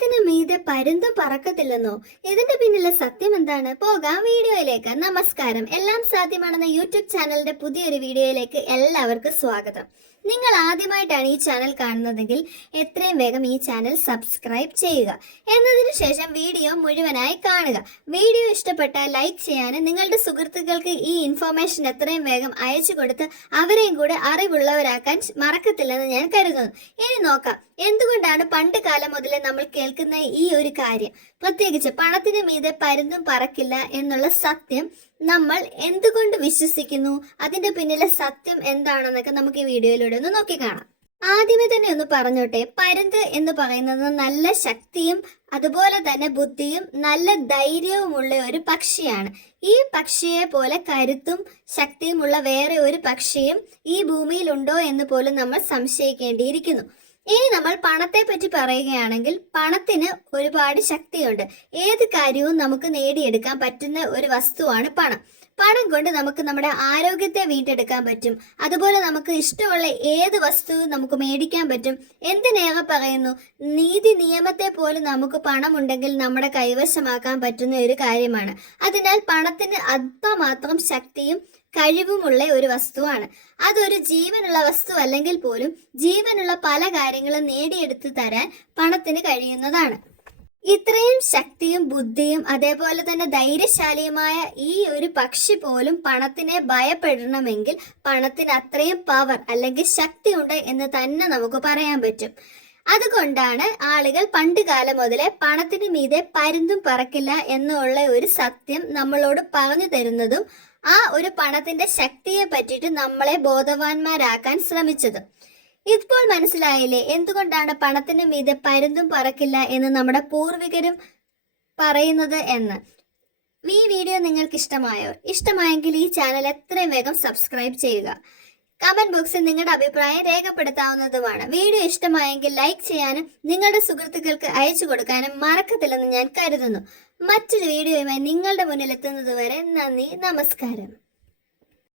പണത്തിന് മീതെ പരുന്തും പറക്കത്തില്ലെന്നോ? ഇതിന്റെ പിന്നിലെ സത്യം എന്താണ്? പോകാം വീഡിയോയിലേക്ക്. നമസ്കാരം. എല്ലാം സാധ്യമാണെന്ന യൂട്യൂബ് ചാനലിന്റെ പുതിയൊരു വീഡിയോയിലേക്ക് എല്ലാവർക്കും സ്വാഗതം. നിങ്ങൾ ആദ്യമായിട്ടാണ് ഈ ചാനൽ കാണുന്നതെങ്കിൽ എത്രയും വേഗം ഈ ചാനൽ സബ്സ്ക്രൈബ് ചെയ്യുക. എന്നതിനു ശേഷം വീഡിയോ മുഴുവനായി കാണുക. വീഡിയോ ഇഷ്ടപ്പെട്ടാൽ ലൈക്ക് ചെയ്യാനും നിങ്ങളുടെ സുഹൃത്തുക്കൾക്ക് ഈ ഇൻഫർമേഷൻ എത്രയും വേഗം അയച്ചു കൊടുത്ത് അവരെയും കൂടെ അറിവുള്ളവരാക്കാൻ മറക്കത്തില്ലെന്ന് ഞാൻ കരുതുന്നു. ഇനി നോക്കാം, എന്തുകൊണ്ടാണ് പണ്ട് കാലം മുതലേ നമ്മൾ കേൾക്കുന്ന ഈ ഒരു കാര്യം, പ്രത്യേകിച്ച് പണത്തിന് മീതെ പരുന്തും പറക്കില്ല എന്നുള്ള സത്യം നമ്മൾ എന്തുകൊണ്ട് വിശ്വസിക്കുന്നു, അതിന്റെ പിന്നിലെ സത്യം എന്താണെന്നൊക്കെ നമുക്ക് ഈ വീഡിയോയിലൂടെ ഒന്ന് നോക്കി കാണാം. ആദ്യമേ തന്നെ ഒന്ന് പറഞ്ഞോട്ടെ, പരുന്ത് എന്ന് പറയുന്നത് നല്ല ശക്തിയും അതുപോലെ തന്നെ ബുദ്ധിയും നല്ല ധൈര്യവുമുള്ള ഒരു പക്ഷിയാണ്. ഈ പക്ഷിയെ പോലെ കരുത്തും ശക്തിയുമുള്ള വേറെ ഒരു പക്ഷിയും ഈ ഭൂമിയിൽ ഉണ്ടോ എന്ന് പോലും നമ്മൾ സംശയിക്കേണ്ടിയിരിക്കുന്നു. ഇനി നമ്മൾ പണത്തെ പറ്റി പറയുകയാണെങ്കിൽ പണത്തിന് ഒരുപാട് ശക്തിയുണ്ട്. ഏത് കാര്യവും നമുക്ക് നേടിയെടുക്കാൻ പറ്റുന്ന ഒരു വസ്തുവാണ് പണം. പണം കൊണ്ട് നമുക്ക് നമ്മുടെ ആരോഗ്യത്തെ വീണ്ടെടുക്കാൻ പറ്റും. അതുപോലെ നമുക്ക് ഇഷ്ടമുള്ള ഏത് വസ്തുവും നമുക്ക് മേടിക്കാൻ പറ്റും. എന്തിനേറെ പറയുന്നു, നീതി നിയമത്തെ പോലും നമുക്ക് പണമുണ്ടെങ്കിൽ നമ്മുടെ കൈവശമാക്കാൻ പറ്റുന്ന ഒരു കാര്യമാണ്. അതിനാൽ പണത്തിന് അത്രമാത്രം ശക്തിയും കഴിവുമുള്ള ഒരു വസ്തുവാണ്. അതൊരു ജീവനുള്ള വസ്തു അല്ലെങ്കിൽ പോലും ജീവനുള്ള പല കാര്യങ്ങളും നേടിയെടുത്ത് തരാൻ പണത്തിന് കഴിയുന്നതാണ്. ഇത്രയും ശക്തിയും ബുദ്ധിയും അതേപോലെ തന്നെ ധൈര്യശാലിയുമായ ഈ ഒരു പക്ഷി പോലും പണത്തിനെ ഭയപ്പെടണമെങ്കിൽ പണത്തിന് അത്രയും പവർ അല്ലെങ്കിൽ ശക്തി ഉണ്ട് എന്ന് തന്നെ നമുക്ക് പറയാൻ പറ്റും. അതുകൊണ്ടാണ് ആളുകൾ പണ്ട് കാലം മുതലേ പണത്തിന് മീതെ പരുന്തും പറക്കില്ല എന്നുള്ള ഒരു സത്യം നമ്മളോട് പറഞ്ഞു തരുന്നതും ആ ഒരു പണത്തിന്റെ ശക്തിയെ പറ്റിയിട്ട് നമ്മളെ ബോധവാന്മാരാക്കാൻ ശ്രമിച്ചത്. ഇപ്പോൾ മനസ്സിലായില്ലേ എന്തുകൊണ്ടാണ് പണത്തിന് മീതെ പരുന്തും പറക്കില്ല എന്ന് നമ്മുടെ പൂർവികരും പറയുന്നത് എന്ന്. ഈ വീഡിയോ നിങ്ങൾക്ക് ഇഷ്ടമായെങ്കിൽ ഈ ചാനൽ എത്രയും വേഗം സബ്സ്ക്രൈബ് ചെയ്യുക. കമന്റ് ബോക്സിൽ നിങ്ങളുടെ അഭിപ്രായം രേഖപ്പെടുത്താവുന്നതുമാണ്. വീഡിയോ ഇഷ്ടമായെങ്കിൽ ലൈക്ക് ചെയ്യാനും നിങ്ങളുടെ സുഹൃത്തുക്കൾക്ക് അയച്ചു കൊടുക്കാനും മറക്കത്തില്ലെന്ന് ഞാൻ കരുതുന്നു. മറ്റൊരു വീഡിയോയുമായി നിങ്ങളുടെ മുന്നിൽ എത്തുന്നത് വരെ നന്ദി, നമസ്കാരം.